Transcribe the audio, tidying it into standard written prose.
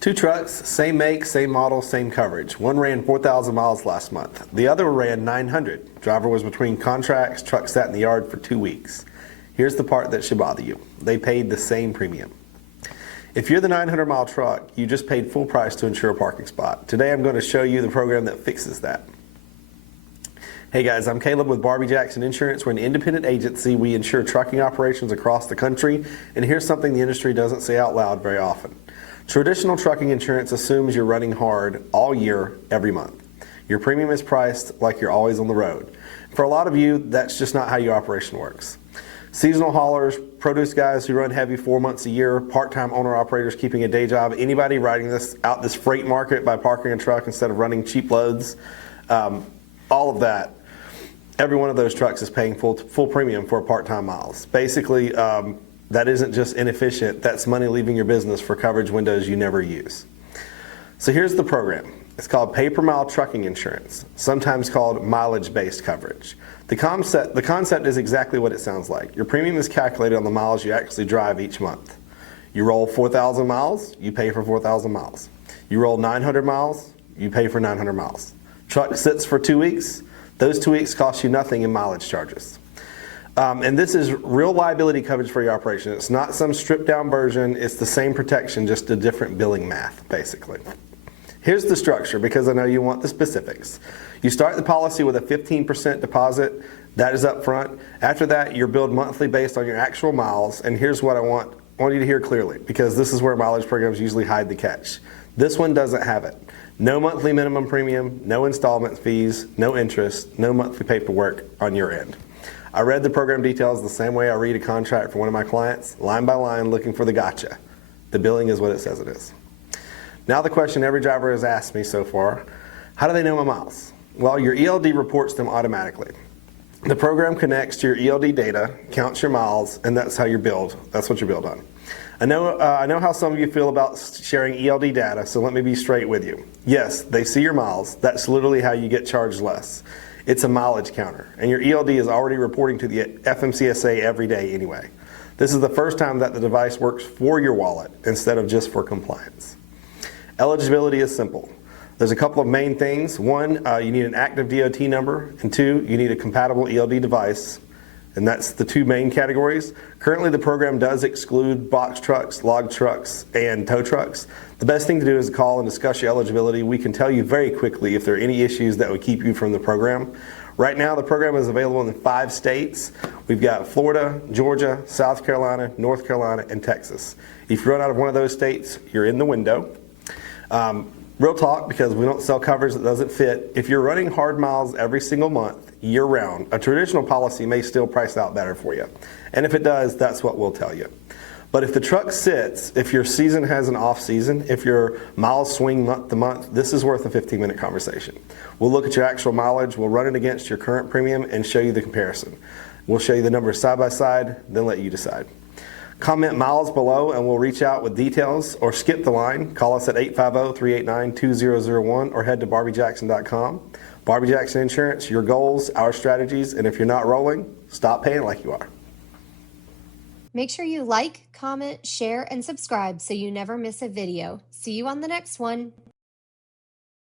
Two trucks, same make, same model, same coverage. One ran 4,000 miles last month. The other ran 900. Driver was between contracts, truck sat in the yard for 2 weeks. Here's the part that should bother you. They paid the same premium. If you're the 900-mile truck, you just paid full price to insure a parking spot. Today I'm going to show you the program that fixes that. Hey guys, I'm Caleb with Barbee Jackson Insurance. We're an independent agency. We insure trucking operations across the country, and here's something the industry doesn't say out loud very often. Traditional trucking insurance assumes you're running hard all year, every month. Your premium is priced like you're always on the road. For a lot of you, that's just not how your operation works. Seasonal haulers, produce guys who run heavy 4 months a year, part-time owner-operators keeping a day job, anybody riding this freight market by parking a truck instead of running cheap loads, all of that, every one of those trucks is paying full premium for part-time miles. Basically, that isn't just inefficient, that's money leaving your business for coverage windows you never use. So here's the program. It's called pay-per-mile trucking insurance, sometimes called mileage-based coverage. The concept is exactly what it sounds like. Your premium is calculated on the miles you actually drive each month. You roll 4,000 miles, you pay for 4,000 miles. You roll 900 miles, you pay for 900 miles. Truck sits for 2 weeks, those 2 weeks cost you nothing in mileage charges. And this is real liability coverage for your operation. It's not some stripped down version, it's the same protection, just a different billing math, basically. Here's the structure, because I know you want the specifics. You start the policy with a 15% deposit, that is up front. After that, you're billed monthly based on your actual miles, and here's what I want you to hear clearly, because this is where mileage programs usually hide the catch. This one doesn't have it. No monthly minimum premium, no installment fees, no interest, no monthly paperwork on your end. I read the program details the same way I read a contract for one of my clients, line by line, looking for the gotcha. The billing is what it says it is. Now the question every driver has asked me so far, how do they know my miles? Well, your ELD reports them automatically. The program connects to your ELD data, counts your miles, and that's how you're billed. That's what you're billed on. I know how some of you feel about sharing ELD data, so let me be straight with you. Yes, they see your miles. That's literally how you get charged less. It's a mileage counter, and your ELD is already reporting to the FMCSA every day anyway. This is the first time that the device works for your wallet instead of just for compliance. Eligibility is simple. There's a couple of main things. One, you need an active DOT number, and two, you need a compatible ELD device, and that's the two main categories. Currently, the program does exclude box trucks, log trucks, and tow trucks. The best thing to do is call and discuss your eligibility. We can tell you very quickly if there are any issues that would keep you from the program. Right now, the program is available in 5 states. We've got Florida, Georgia, South Carolina, North Carolina, and Texas. If you run out of one of those states, you're in the window. Real talk, because we don't sell coverage that doesn't fit. If you're running hard miles every single month, year round, a traditional policy may still price out better for you. And if it does, that's what we'll tell you. But if the truck sits, if your season has an off season, if your miles swing month to month, this is worth a 15-minute conversation. We'll look at your actual mileage, we'll run it against your current premium and show you the comparison. We'll show you the numbers side by side, then let you decide. Comment miles below and we'll reach out with details, or skip the line. Call us at 850-389-2001 or head to barbeejackson.com. Barbee Jackson Insurance, your goals, our strategies, and if you're not rolling, stop paying like you are. Make sure you like, comment, share, and subscribe so you never miss a video. See you on the next one.